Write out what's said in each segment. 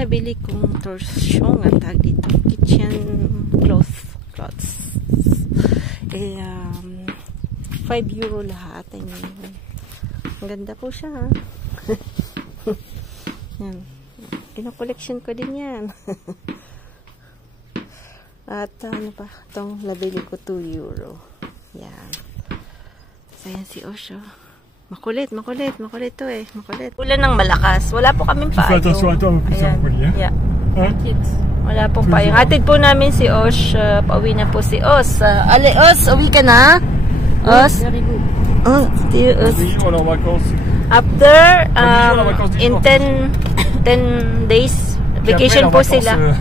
nabili kong torsyong at tag dito, kitchen cloths. Eh, 5 euro lahat. I mean, ang ganda po siya, ha? Yan. Kino-collection ko din yan. At ano pa, itong nabili ko 2 euro. Yan. So, yan si Osho. Makulit to eh. Makulit. Ulan ng malakas. Wala po kaming payong. Ayan. Yeah. Wala pong payong. Hatid po namin si Osh. Pauwi na po si Os. Ale, Os, uwi ka na? Os? Very good. Oh, Os. After, in 10 days, vacation po sila.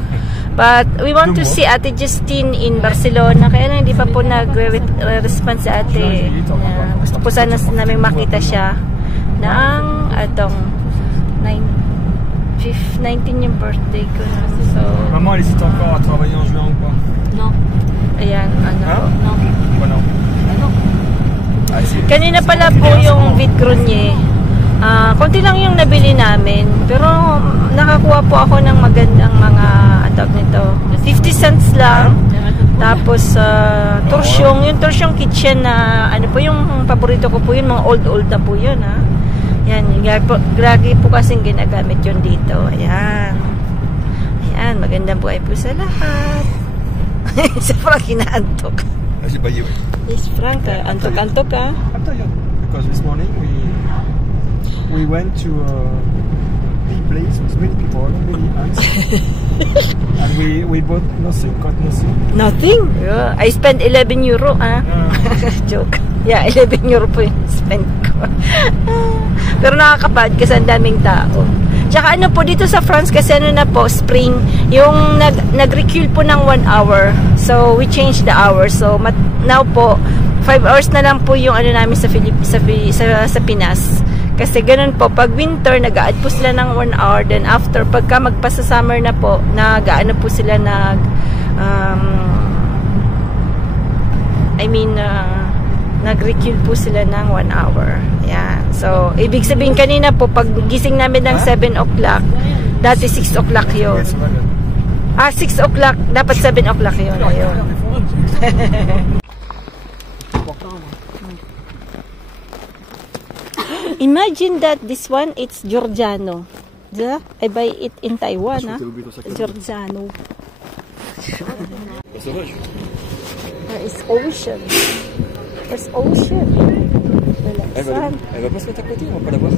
But we want to see Ate Justine in Barcelona. Kaya lang hindi pa po nag-response si Ate. Gusto po sana namin makita siya ng atong 19 yung birthday ko. So, Maman, elle hésite encore à travailler en juin ou pas? Non. ayan, ano po. Non. Voilà. Kanina pala po yung Vitgronier. Konti lang yung nabili namin. Pero nakakuha po ako ng magandang mga atog nito. 50 cents lang. Tapos torsyong, yung torsyong kitchen na ano po yung paborito ko po yun, mga old na po yun, ha. Yan, lagi po kasing ginagamit yun dito. Ayan. Ayan, magandang buhay po sa lahat. Sa Frank inaantok. J'ai payé, oui. Yes, Frank, antok-antok, ha. Because this morning we went to a big place with many people, many ants, and we bought nothing, got nothing. Nothing? Yeah. I spent 11 euro, ah. Joke. Yeah, 11 euro po yung spend ko. Pero nakakapad kasi ang daming tao. Tsaka ano po, dito sa France kasi ano na po, spring, yung nag-recule po ng 1 hour. So, we changed the hour. So, now po, 5 hours na lang po yung ano namin sa Pinas. Kasi ganun po, pag winter, nag-a-add po sila ng 1 hour. Then after, pagka magpasa-summer na po, nag-ano po sila nag-recule po sila ng 1 hour. Yan. So, ibig sabihin kanina po, pag gising namin ng 7 o'clock, dati 6 o'clock yun. 6 o'clock, dapat 7 o'clock yun. Ayun. Imagine that this one, it's Giordano. I buy it in Taiwan, ha? Giordano. There is ocean. There's ocean. Elle va pas se mettre à côté, on va pas la voir.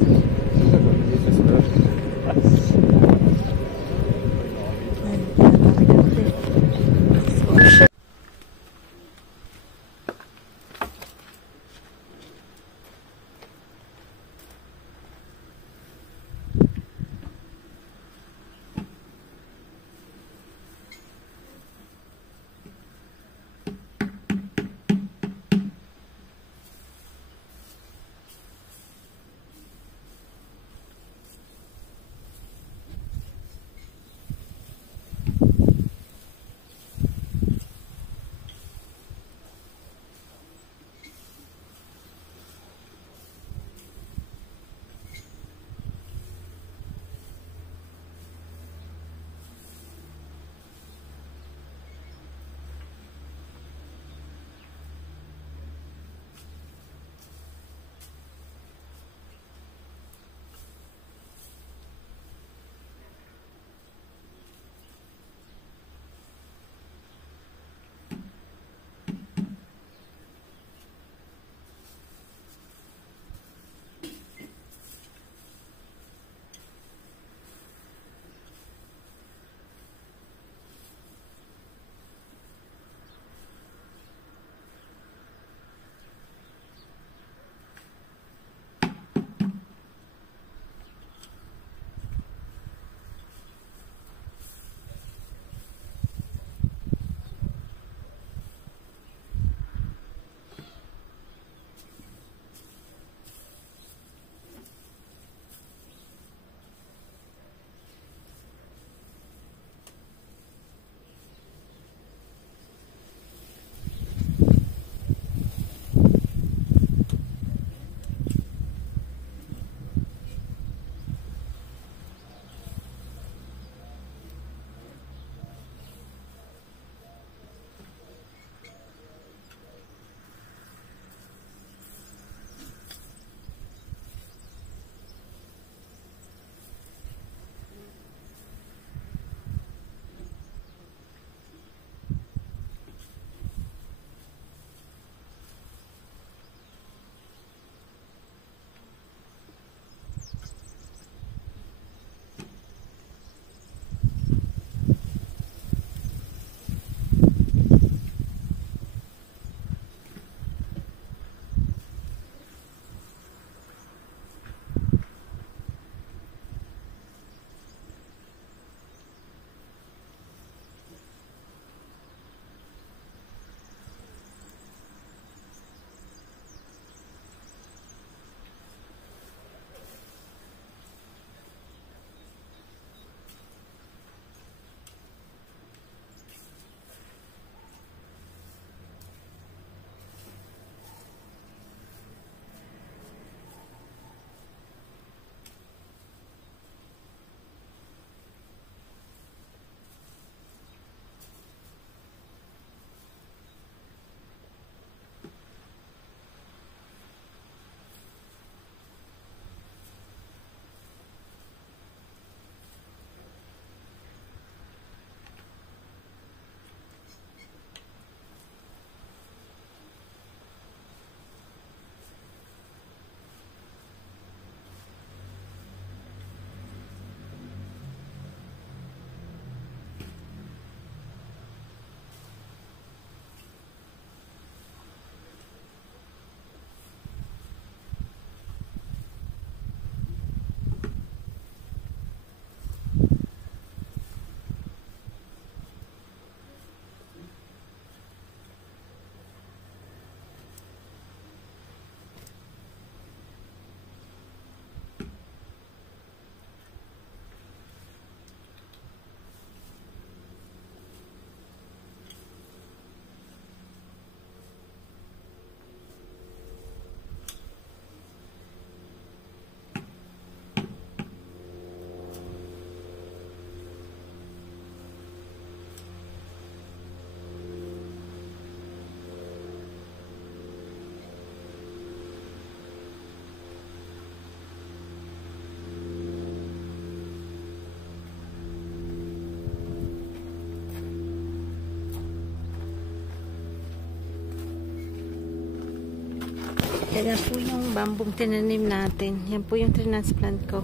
Yan po yung bambong tinanim natin. Yan po yung transplant ko.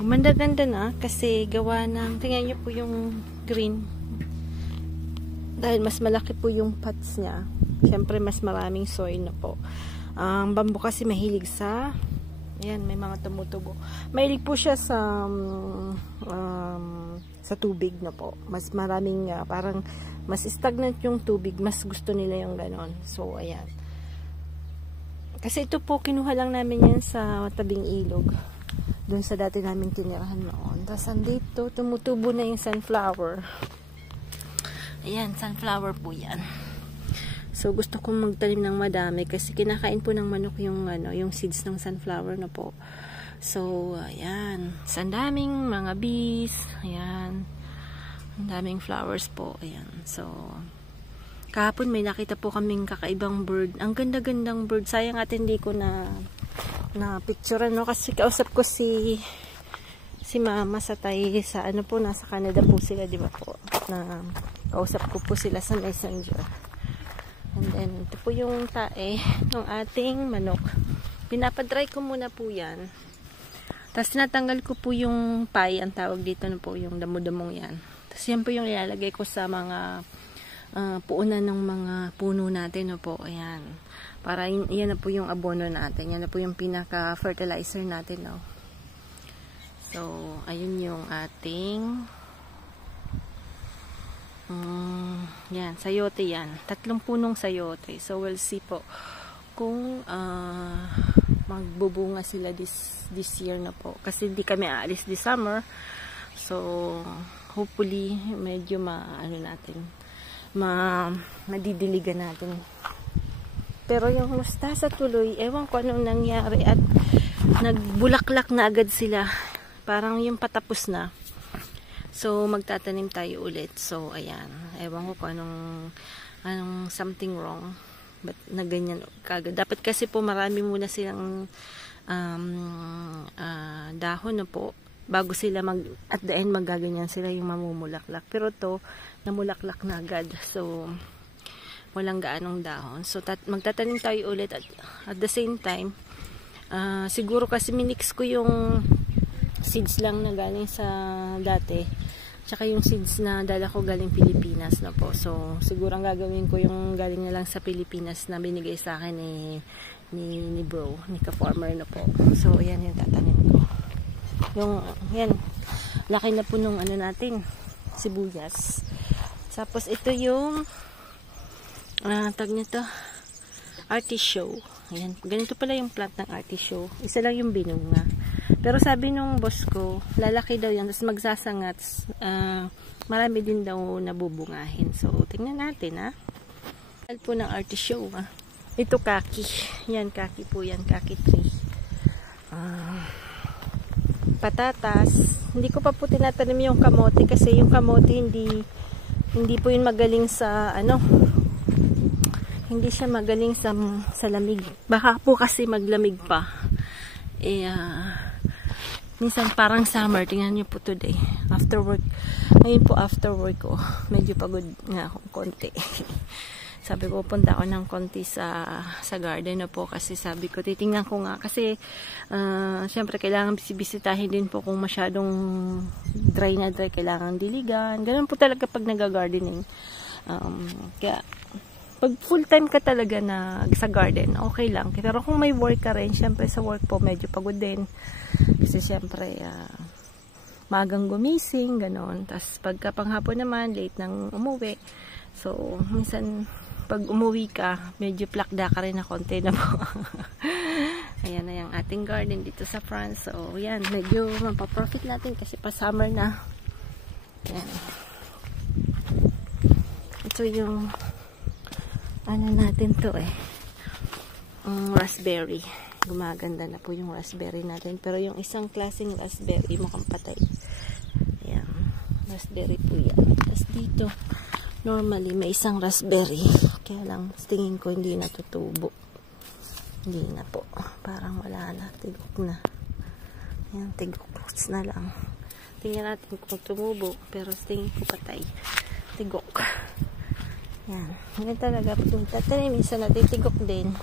Gumanda-ganda na kasi gawa ng, tingnan nyo po yung green. Dahil mas malaki po yung pots niya. Siyempre mas maraming soil na po. Ang bamboo kasi mahilig sa, ayan, may mga tumutubo. Mahilig po siya sa tubig na po. Mas maraming, parang mas stagnant yung tubig. Mas gusto nila yung ganon. So, ayan. Kasi ito po, kinuha lang namin yan sa tabing ilog. Doon sa dati namin tinirahan noon. Tapos andito, tumutubo na yung sunflower. Ayan, sunflower po yan. So, gusto kong magtanim ng madami kasi kinakain po ng manok yung, yung seeds ng sunflower na po. So, ayan. Ang daming mga bees. Ayan. Ang daming flowers po. Ayan. So, kahapon may nakita po kaming kakaibang bird. Ang ganda-gandang bird. Sayang at hindi ko na picture, no? Kasi kausap ko si mama sa sa po, nasa Canada po sila, di ba po? Na kausap ko po sila sa Messenger. And then, ito po yung tae ng ating manok. Pinapadry ko muna po yan. Tapos natanggal ko po yung pie, ang tawag dito na po, yung damo-damong yan. Tapos yan po yung ilalagay ko sa mga puunan ng mga puno natin, no po. Ayan. Para yan na po yung abono natin. Yan na po yung pinaka-fertilizer natin, no. So, ayun yung ating yan, sayote yan. 3 punong sayote. So, we'll see po kung magbubunga sila this year na po. Kasi hindi kami aalis this summer. So, hopefully, medyo madidiligan natin. Pero yung mustasa tuloy, ewan ko anong nangyari at nagbulaklak na agad sila. Parang yung patapos na. So, magtatanim tayo ulit. So, ayan. Ewan ko kung anong something wrong. But na ganyan kagad. Dapat kasi po marami muna silang dahon na po. Bago sila at the end magaganyan sila yung mamumulaklak. Pero to namulaklak na agad. So, walang gaanong dahon. So, magtatanim tayo ulit at the same time, siguro kasi minix ko yung seeds lang na galing sa dati. Tsaka yung seeds na dala ko galing Pilipinas na po. So, siguro ang gagawin ko yung galing na lang sa Pilipinas na binigay sa akin ni bro, ni ka-farmer na po. So, yan yung tatanim ko. Yan, laki na po nung natin, sibuyas. Tapos, ito yung tag nito, artichoke. Ayan, ganito pala yung plant ng artichoke. Isa lang yung binunga. Pero sabi nung boss ko, lalaki daw yan, tapos magsasangat, marami din daw nabubungahin. So, tingnan natin, ha. Mahal po ng artichoke, ha. Ito kaki. Yan, kaki po yan, kaki tree. Patatas. Hindi ko pa po tinatanim yung kamote kasi yung kamote hindi po yun magaling sa hindi siya magaling sa lamig. Baka po kasi maglamig pa. Minsan parang summer. Tingnan nyo po today. After work. Ngayon po after work ko. Medyo pagod nga akong konti. Sabi ko punta ako ng konti sa garden na po. Kasi sabi ko titingnan ko nga. Kasi syempre kailangan bisitahin din po kung masyadong dry na dry. Kailangan diligan. Ganun po talaga pag nag-gardening. Kaya pag full time ka talaga na sa garden, okay lang. Pero kung may work ka rin, syempre sa work po medyo pagod din. Kasi syempre magang gumising, gano'n. Tapos pagka panghapon naman, late nang umuwi. So, minsan pag umuwi ka, medyo plakda ka rin na konti na po. Ayan na yung ating garden dito sa France. So, yan, medyo mapaprofit natin kasi pa summer na. Yan. Ito yung natin to raspberry. Gumaganda na po yung raspberry natin. Pero yung isang klaseng raspberry mukhang patay. Ayan. Raspberry po yan. Tapos dito, normally may isang raspberry. Kaya lang, tingin ko hindi natutubo. Hindi na po. Parang wala na. Tigok na. Ayan, tigok roots na lang. Tingnan natin kung tumubo. Pero tingin ko patay. Tigok. Yan. Yan talaga. Tatanim, minsan natitigok din.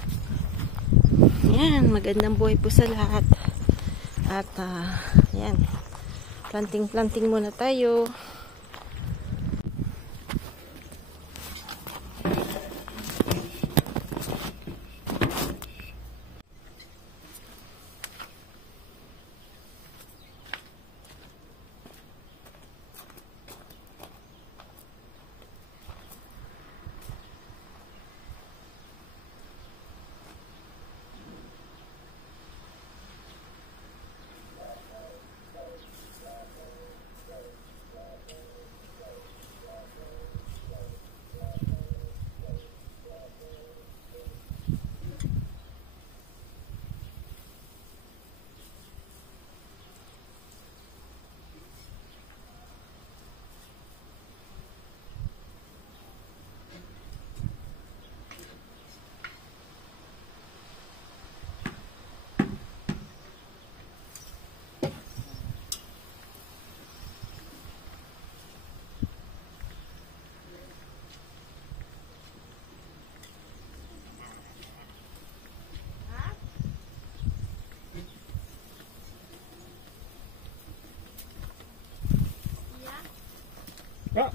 Yan, magandang buhay po sa lahat. At yan, planting muna tayo. Ah.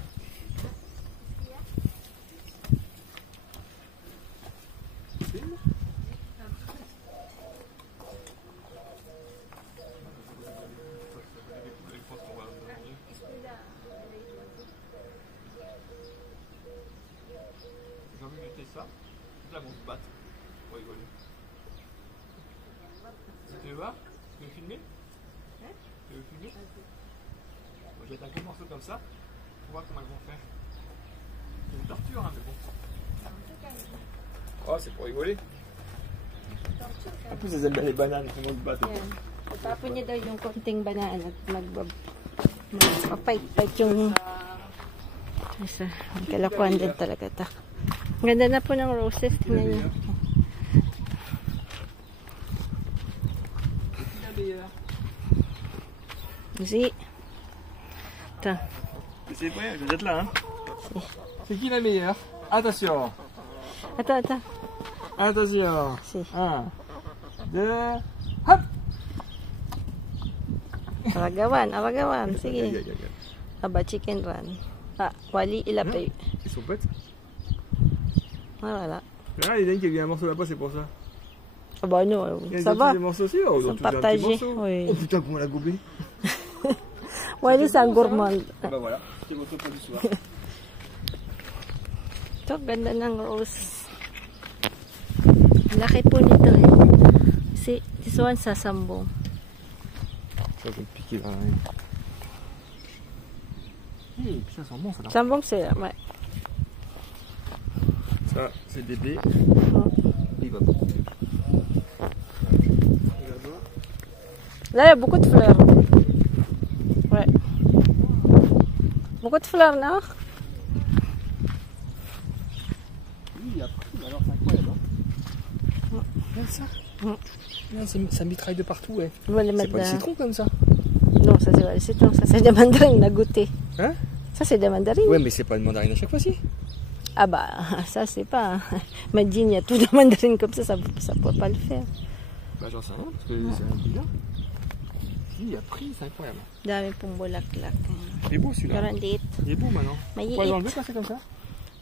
J'ai envie de jeter ça. Là, on se batte pour rigoler. Tu veux voir? Tu veux filmer? Tu veux filmer? Bon, je vais mettre un gros morceau comme ça pour voir comment elles vont faire. C'est une torture, hein, mais bon. Oh, c'est pour rigoler. En plus, elles aiment bien les bananes, tout le monde se batte. Yan. Tapon niya daw yung konting banana at magpapait-pait yung isa. Ang kalakuan din talaga ito. Ang ganda na po ng roses. Tingnan niyo. Si. Ito. C'est vrai, je jette là. Hein. C'est qui la meilleure? Attention. Ito. Attention. Si. 1, 2, hop! Awagawan. Sige. Aba, chicken run. Wali ilapay. Ils sont bêtes. Wala. Ah, il y en a une qui a eu un morceau là-bas, c'est pour ça. Ah bah non, Il y a ça va. des morceaux aussi, oh, ils ont tous un petit Partagé. morceau. Oui. Oh putain, comment on l'a gobé. Wali sa gourmand. Ah bah voilà, petit morceau pour du soir. Ito, ganda ng rose. Laki po nito eh. Kasi, this one sasambong. Ça va me piquer dans la ça sent bon ça là. Sambong c'est, ouais. Ça, c'est bébé. Il va beaucoup. Là, il y a beaucoup de fleurs. Ouais. Beaucoup de fleurs, non? Oui, il a pris, alors c'est incroyable. Hein. Regarde ça. Non, ça mitraille de partout, ouais. On va les C'est mettre pas du dans... citron comme ça. Non, ça c'est pas le citron, ça c'est des mandarines à goûter. Hein? Ça c'est des mandarines. Ouais, mais c'est pas une mandarine à chaque fois, si. Ah bah, ça c'est pas... Imagine, il y a tout de mandarines comme ça pourrait pas le faire. Bah j'en sais rien, parce que c'est un bizarre. Il a pris, c'est incroyable. Dami pong bulaklak. Il est beau celui-là. Pero ang liit. Il est beau maintenant. On pourrait l'enlever Maliit. quand c'est comme ça.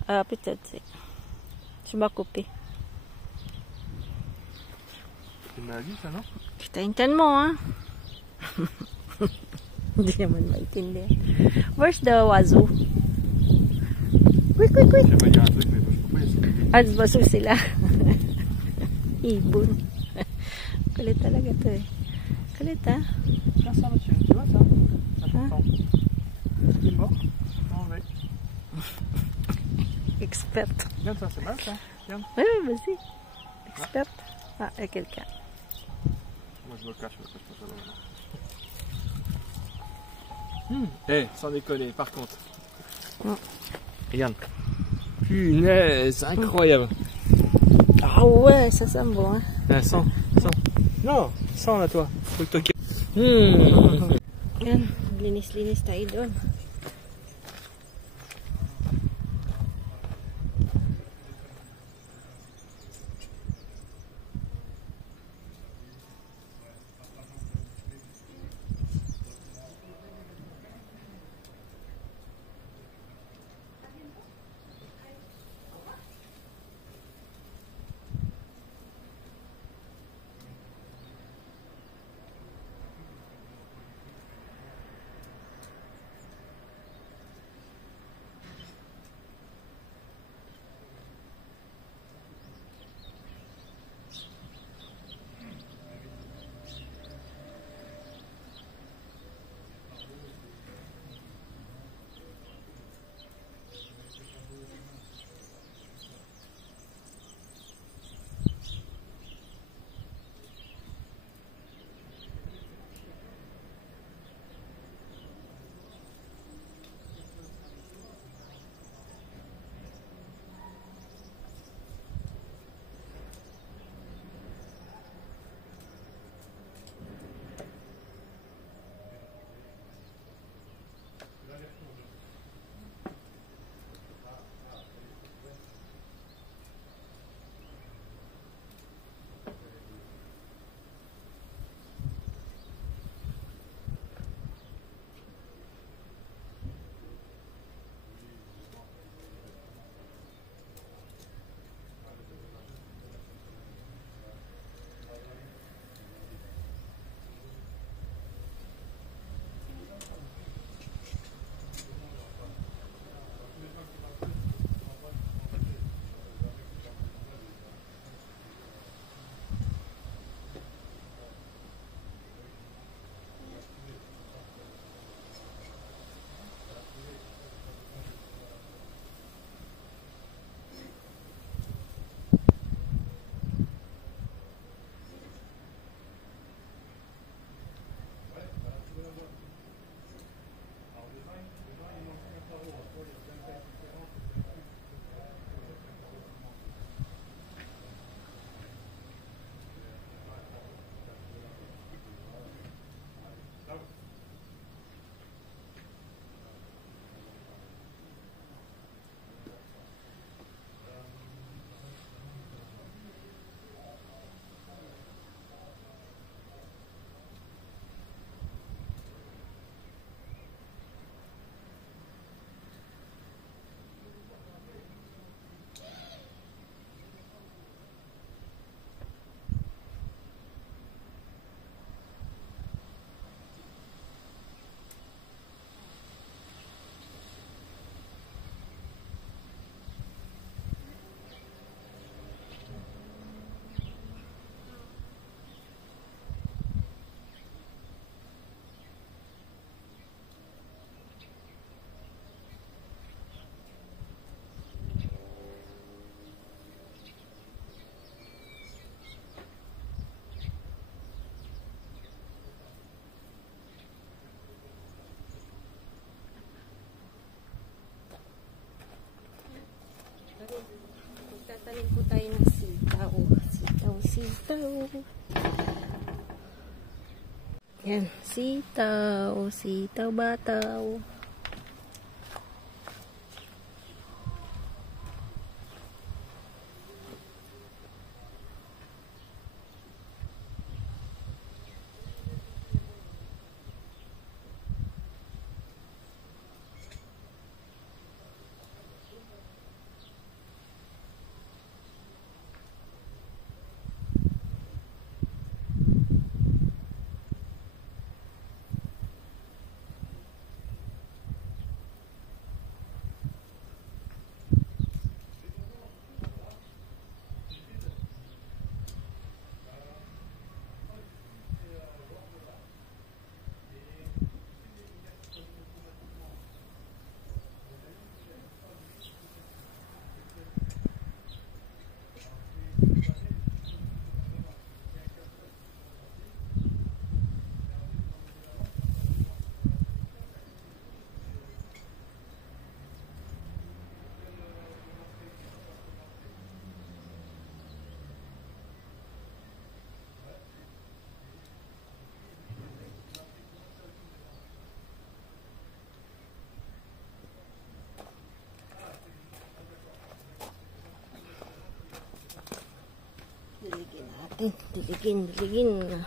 Ah, peut-être. Je vais couper. C'est une maladie ça, non? Kita-intan mo, ha? Hindi naman maintindihan. Where's the wazoo? Quick. Je vais pas dire un truc, mais je peux pas essayer. Ah, wazoo sila. Ibon. Kulit talaga to eh. Kulit, ha? Tiens ça, monsieur, tu vois ça? C'est important. Il est mort. Non, ouais. Expert. Regarde ça, c'est mal ça. Regarde. Oui, vas-y. Expert. Ah, il y a quelqu'un. Moi je me cache pas ça là. Eh, sans déconner, par contre. Regarde. Punaise, incroyable. Ah ouais, ça sent bon, hein? Ah, sens. Non, sens là toi. Faut que tu... Yan, linis-linis tayo doon. Sitaw. Yan, sitaw. Sitaw bataw. Diligin natin. Diligin.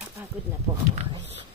Napagod na po ako.